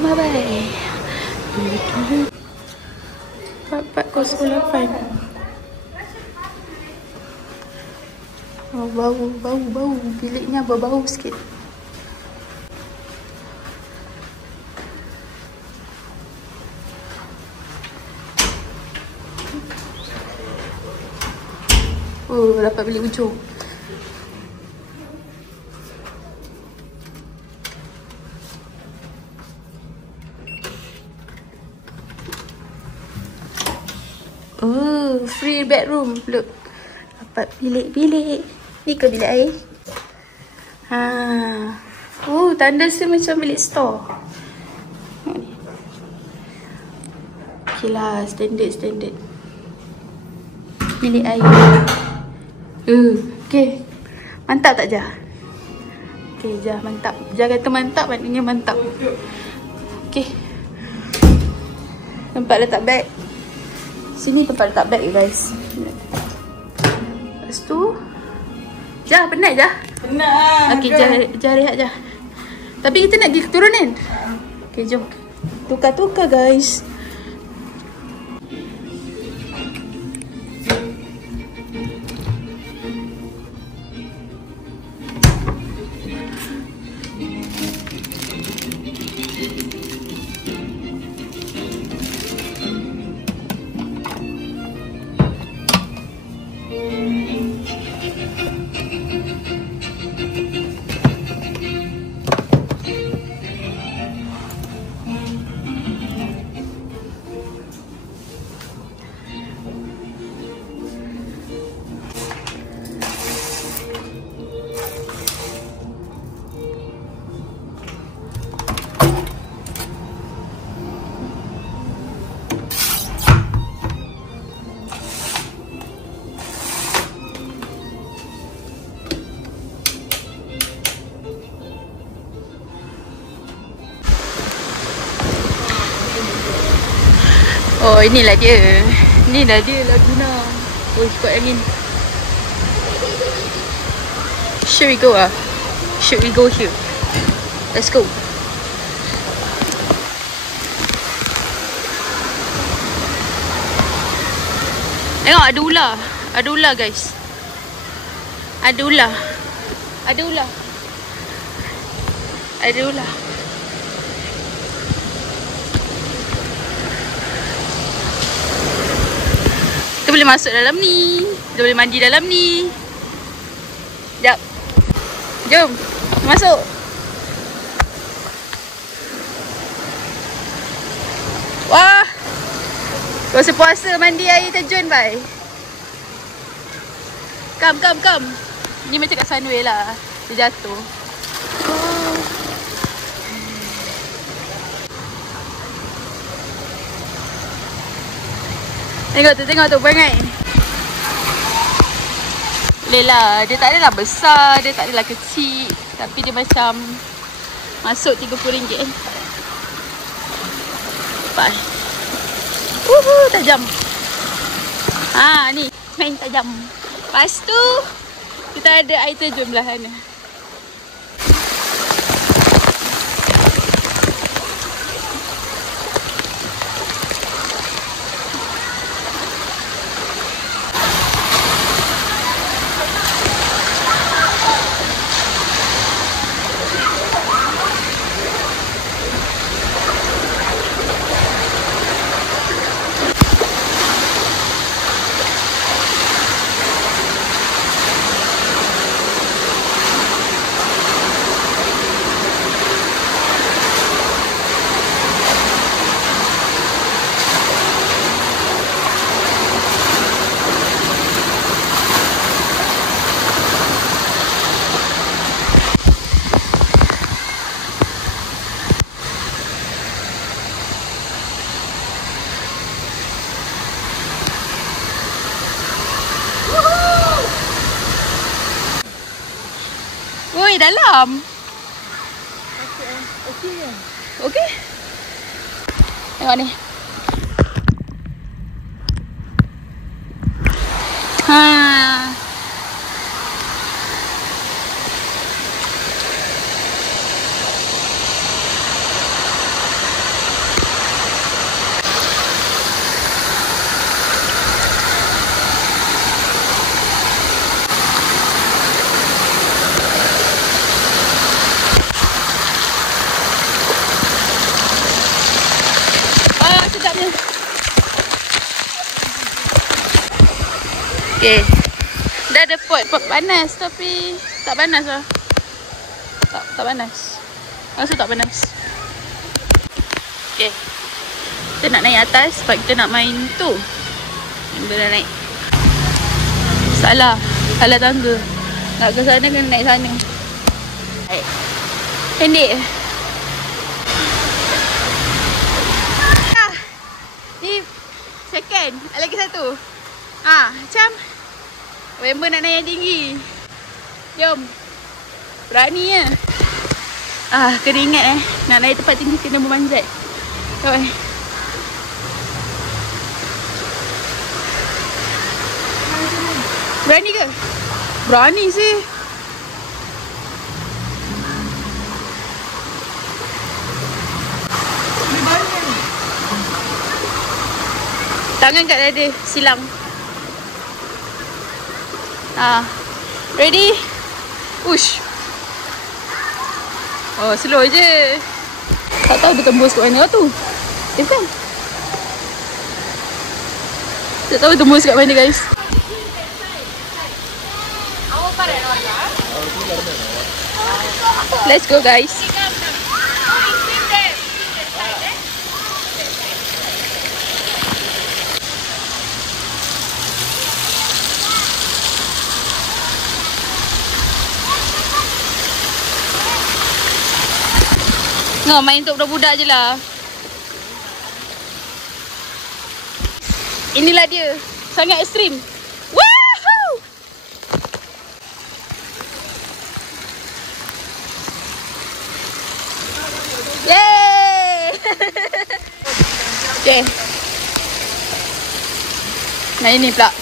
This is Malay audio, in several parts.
Bye-bye. 4408. Oh, bau. Biliknya berbau sikit. Oh, dapat bilik ujung. Oh, free bedroom. Look. Dapat bilik-bilik. Ni ke bilik air? Ha. Oh, tanda dia macam bilik store. Tengok ni. Okay lah, standard. Bilik air. Okay. Mantap tak Jah? Okay, Jah mantap. Jah kata mantap, maknanya mantap. Okay. Tempat letak beg. Sini tempat letak beg guys. Lepas tu Jah, penat Jah? Penat. Okay, Jah rehat Jah. Tapi kita nak pergi turunin. Okay, jom. Tukar-tukar guys. Oh, inilah dia. Inilah dia Laguna. Oh, kuat angin. Should we go ah? Should we go here? Let's go. Tengok, ada ular. Ada ular guys. Ada ular. Ada ular. Ada ular. Kita boleh masuk dalam ni. Kita boleh mandi dalam ni. Sekejap. Jom. Masuk. Wah. Rasa puasa mandi air terjun, bye. Come. Ni macam kat Sunway lah. Dia jatuh. Oh. Tengok tu perangai. Boleh lah. Dia tak adalah besar. Dia tak adalah kecil. Tapi dia macam masuk RM30. Bye. Tajam. Ha, ni. Main tajam. Lepas tu kita ada air terjun belah sana. Woi, dalam. Okey. Tengok ni. Ha. Okay. Dah ada pot panas tapi tak panas lah. Tak panas. Rasa tak panas. Okay. Kita nak naik atas sebab kita nak main tu. Kita dah naik. Salah tangga. Nak ke sana kena naik sana. Baik. Pendek. Ni second. Lagi satu. Macam member nak naik yang tinggi. Jom. Berani ya. Kena ingat nak naik tempat tinggi kena memanjat. Jom. Berani ke? Berani sih. Tangan kat dada, silang. Ready? Push. Oh, slow je. Tak tahu dia tembus kat mana tu. Kan? Tak tahu tembus kat mana guys. Let's go guys. Main untuk budak-budak je lah. Inilah dia. Sangat ekstrim. Woohoo! Yeay! Okay. Nah ini pula.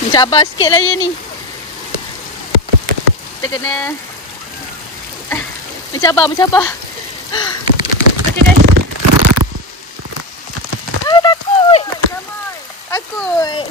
Mencabar sikit lah je ni. Kita kena mencabar. Okay guys. Takut.